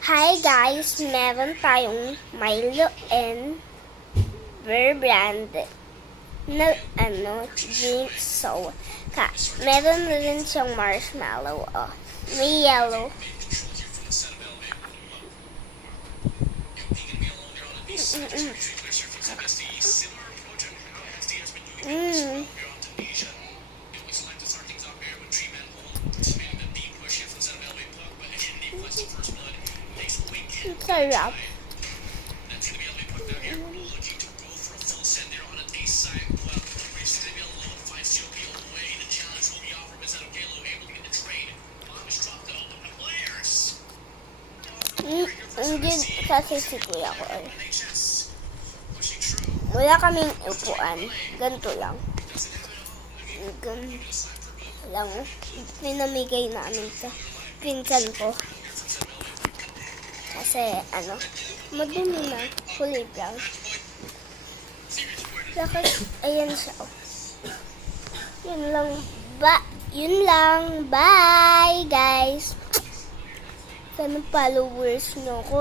Hi guys, meron tayong Milo and Bear Brand na drink. So, meron na rin siyang marshmallow. Oh. May yellow. Sarap. Hindi kasi si kuya ko. Wala kaming upuan. Ganito lang. Ganito lang. Pinamigay namin sa pinsan ko. Kasi, madumi na. Kulay brown. Bakit, ayan siya. Yun lang. Yun lang. Bye, guys. Sana followers nyo ko,